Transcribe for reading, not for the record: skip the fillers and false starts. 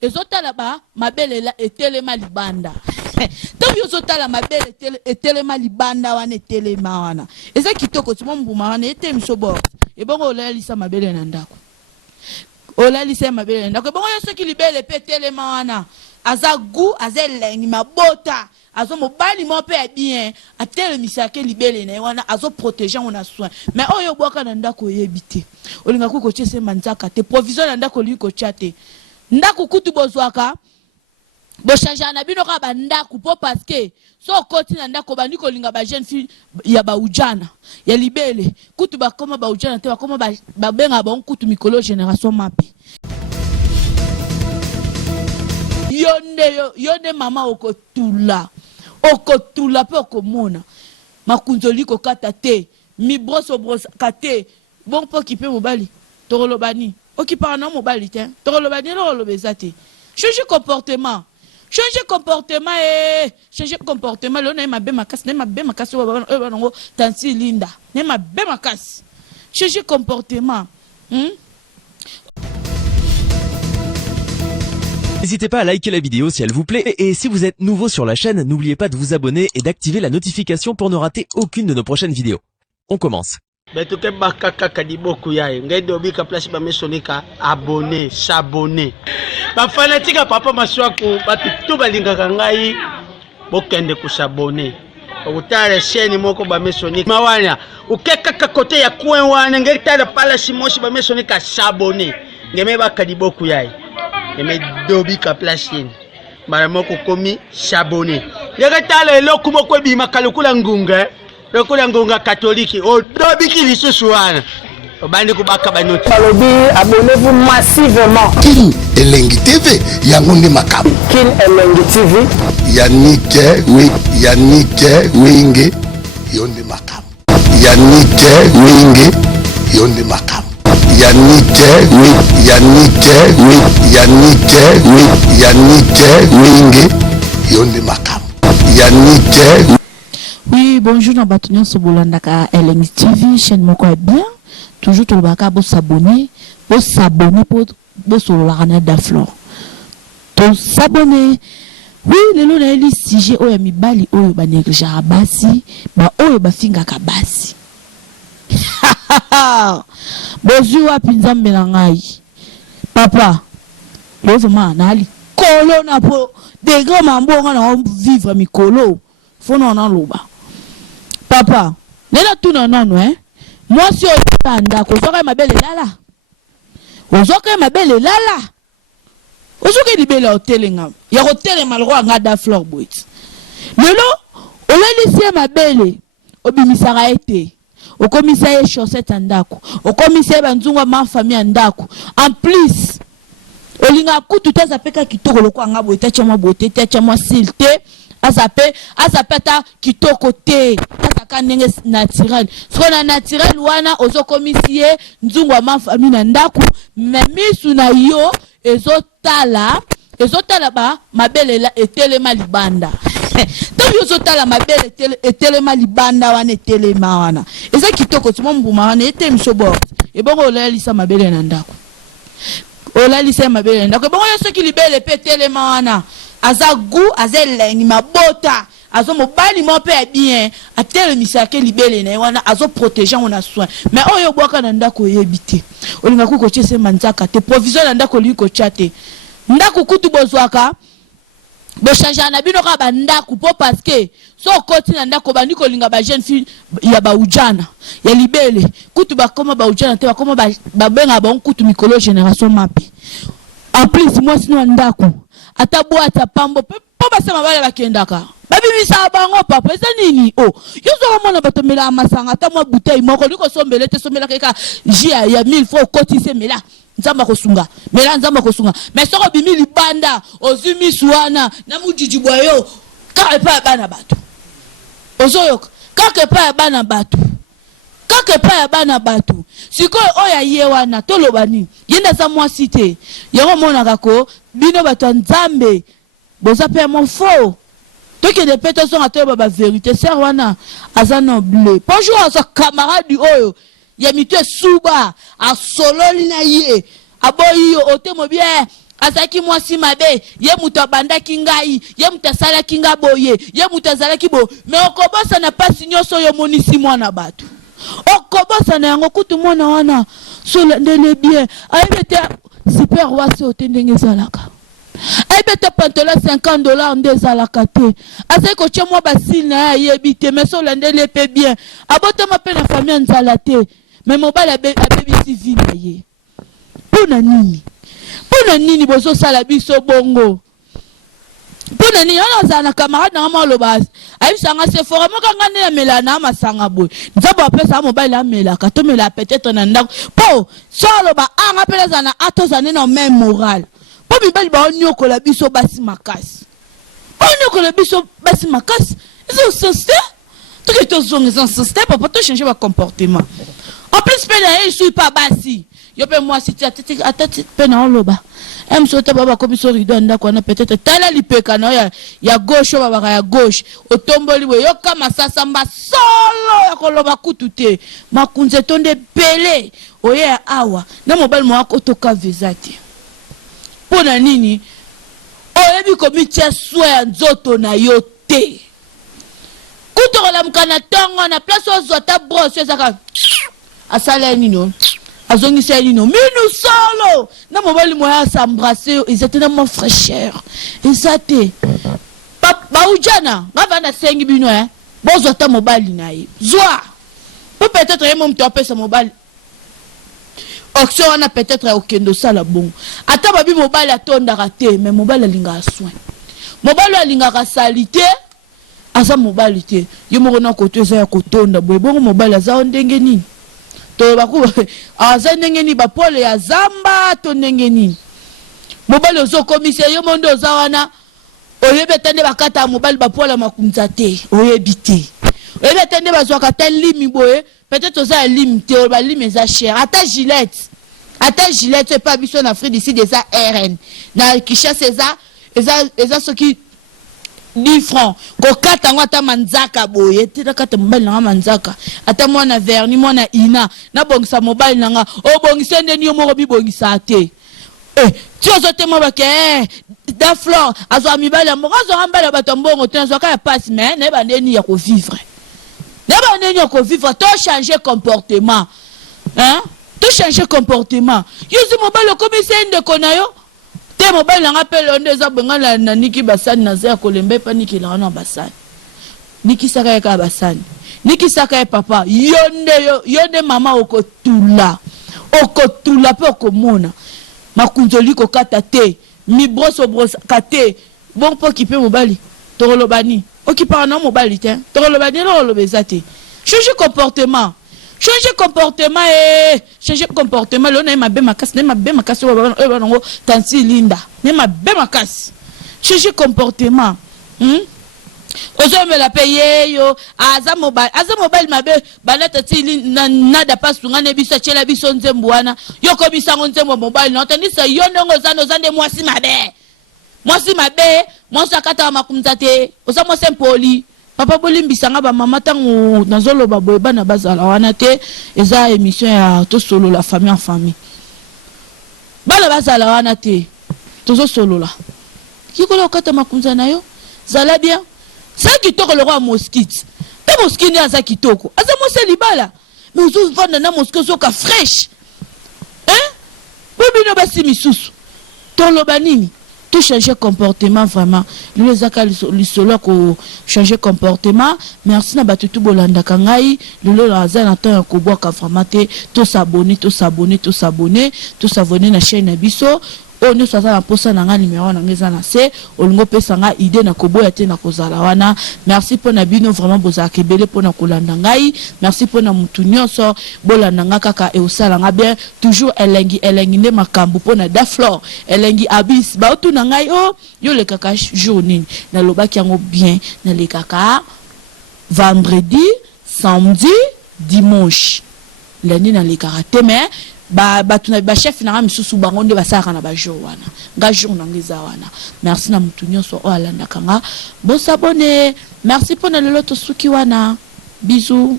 ezotala ba mabele la etelema libanda. Donc ezotala mabele etelema libanda wana etelema wana. Eza kitoko timo mbuma wana ete msobo. Ebongo olalisa mabele na ndako. Olalisa mabele na ndako. Ebongo yoso ki libele pe etelema wana. Azagu azelengi mabota. Azo mobali mo pe bien. Atele misake libele na wana azo protéger on a soin. Mais oyo boka na ndako yebite. Olinga ku ko chese manzaka te provision na ndako li ko chate. Ndako kutu bozwaka bo changer na bino ka ba ndako po parce que so koti na ndako ba niko linga ba jeune fille ya ba ujana ya libele kutu ba koma ba ujana te ba koma ba benga ba kutu mikolo génération mapi yonde mama okotula pe okomona makunzoli ko kata te mi brosse kate bon po ki pe mobali torolobani okipa na mobali te torolobani lo bezate changer comportement changer comportement le na mabe makasi o tanti linda na mabe makasi changer comportement. N'hésitez pas à liker la vidéo si elle vous plaît et si vous êtes nouveau sur la chaîne, n'oubliez pas de vous abonner et d'activer la notification pour ne rater aucune de nos prochaines vidéos. On commence. Betuke bakaka kadiboku yae ngende obika place ba mesonika abonner s'abonner ba fanatique papa maswaku batu to balingaka ngai bokende ku s'abonner okutala chaîne moko ba mesonika mawana ukeka ka kote ya kwen wana ngeli tala pala simoshi ba mesonika s'abonner ngeme bakadiboku yae ngeme dobika place yin mara moko komi s'abonner ngeli tala eloko moko bima kalukula ngunga lokola ngonga catholique o dobiki lisusu wana obandi kubaka banoti balobi abonnez-vous massivement King Elengi TV yango nde makabu King Elengi TV Yannick Wenge yonde makabu Yannick Wenge yonde makabu Yannick Wenge yonde makabu Yannick. Oui, bonjour, nous sommes sur Bolandaka Elengi TV, chaîne moko bien. Toujours tout le baka pour s'abonner pour sur la Canada Flore. Pour s'abonner. Oui, le lot na eli sujet oyo mibali oyo ba negligera basi, ba oyo ba finga kabasi. Bonjour wa pinzambe na ngai. Papa, lozoma na ali kolo na po de gros mambonga na vivre mikolo. Fono na loba. Papa, nena tuna nanu moi si otanda ko soka mabele lala. Ozoka mabele lala. Ozoka libele hotelinga. Ya hotel malro ngada Flore boit. Lelo, olelisi mabele obimisaka ete. Okomisa ye chaussette andako. Okomisa banzunga ma famille andako. En plus, olinga kutu teza peka kitoko lokwa ngabo etachama bote etachama silte. Azapeta kitoko te azaka ndenge naturel sona naturel wana ozokomisie nzungwa ma famille na ndaku memisu na yo ezotala ba mabele la etelema libanda. Donc ezotala mabele etelema libanda wana etelema wana eza kitoko timo mbuma wana ete msobo ebongo olalisa mabele na ndaku olalisa mabele na ndaku ebongo yoso ki libele pe etelema wana azagu azelengi mabota azo mobali mo pe bien atele misake libele na wana azo protéger on a soin. Mais oyo boka na ndako yebite olinga ku ko chese manzaka te provision na ndako li ko chate ndako kutu bozwaka bo changer na bino ka ba ndako po parce que so koti na ndako ba niko linga ba jeune fille ya ba ujana ya libele kutu ba koma ba ujana te ba koma ba benga ba kutu mikolo génération mapi. En plus moi sinon ndako ata boata pambo po basema bale bakendaka babimisa bango papa eza nini yozo mona batomela masanga ata mwa bouteille moko liko sombele te sombela keka jia ya 1000 fois kotise mela nzamba kosunga mais soko bimi libanda ozumi suana na mujiji boyo kaka pa bana bato ozoyoka kaka pa bana bato sikoyo oya ye wana tolobani yenda za mwasi te yango mona kako bino bato nzambe boza pe mon faux toke de peto son atoba ba vérité ser wana aza noble bonjour à sa camarade oyo ya mitwe suba a sololi na ye aboyi ote mo bien azaki mwasi mabe ye muto abandaki ngai ye muto asalaki nga boye ye muto azalaki bo mais okobosa na pasi nyonso yo monisi mwana bato okobosa na yango kutu mwana wana solandele bien ayebete super wasi otendenge ezalaka ayebete pantalon $50 nde ezalaka te azali kotia mwa basile na ye ayebi te mais solandele pe bien abotama mpe na famille nzala te mais mobali abebisi vi na ye mpona nini bozosala biso bongo mpona nini wana ozala na camarade na ngama oloba ayebisanga Sephora moko nga nde amela na masanga boye nzambe apesa mobali amelaka tomela peut-être na ndako mpo so aloba anga mpe azala na atoza nde na même moral mpo mibali baonyokola biso basi makasi ils sont sincères tout que ils sont sincères papa to changer ba comportement en plus pe na ye suis pas basi yo pe moi si atati pe na oloba em sote baba komi so rido ndako na peut-être tala lipeka na ya gauche baba ya gauche otomboli we yo kama sasa mba solo ya koloba kutu te makunze tonde pele oye awa na mobile mo akotoka vezati pona nini oyebi komitia swa ya nzoto na yo te kutokola mkana tongo na place ozota brosse ezaka asala nino azongisa nino minu solo na mobali moya s'embrasser ils étaient tellement fraîcheur ezate ba ujana ngava na sengi bino bozota mobali na ye zwa peut-être yemo mtu apesa mobali option wana peut-être okendo sala bon ata babi mobali atondaka te mais mobali alinga soin mobali alinga salite asa mobali te yo moko na koto eza ya kotonda boye bongo mobali aza ndenge nini to baku aza ndenge nini bapole ya zamba to ndenge nini mobali ozokomisa yo mondo oza wana oyebetande bakata mobali bapole makunza te oyebite oyebetande bazwaka ta limi boye peut-être oza limi te ba limi eza cher ata Gillette pas biso en Afrique d'ici des RN na Kinshasa eza soki 10 francs ko kata ngata manzaka boye tira kata mobile na manzaka ata mwana verni mwana ina na bongisa mobile nanga o bongisa ndeni yo moko bi bongisa te ti ozote mo ba ke da flor azo mibale mo azo ambala bato mbongo te azo ka passe mais ne ba ndeni ya ko vivre to changer comportement to changer comportement yuzi mobile comme sende konayo te mobile nga pele onde za bengala na niki basani na za kolembe pa niki la na basani niki saka ka basani niki saka papa yonde mama okotula pe okomona makunzoli ko kata te mi brosse kate bon po ki pe mobile torolobani okipa na mobile te torolobani lo lobezate changer comportement lo na mabe makasi o tansi linda na mabe makasi changer comportement ozomela pe yeyo aza mobile mabe balata ti nada pasunga ne biso chela biso nzembo wana yo ko bisango nzembo mobile na tandisa yo ndongo zande mwasi mabe mwasi akata makumza te oza mwasi mpoli papa bolimbisanga ba mama tango nazoloba boye bana bazala wana te eza émission ya to solo la famille en famille bana bazala wana te tozo solo la kikola okata makunza na yo zala bien ça kitoko le roi mosquite te mosquite aza kitoko aza mose libala mais ozo vanda na mosquite soka fresh bobino basi misusu toloba nini tout changer comportement vraiment les aka lisolo ko changer comportement merci na batutu bolanda kangai lelo aza na temps ko boka vraiment te to s'abonner na chaîne na biso on ne soit na posa na nga numéro na ngeza na se olingo pesa nga idée na koboya te na kozala wana merci pour na bino vraiment boza kebele pour na kolanda ngai merci pour na mutu nyonso bolanda nga kaka e osala nga bien toujours elengi nde makambu pour na daflor elengi abis ba otu na ngai yo le kaka journée na lobaki yango bien na le kaka vendredi samedi dimanche lundi na le kaka te mais batuna ba chef na misusu bango nde basaka na ba jour wana nga jour na ngeza wana merci na mutu nyonso o alanda kanga bo s'abonner merci pour na lelo to suki wana bisous.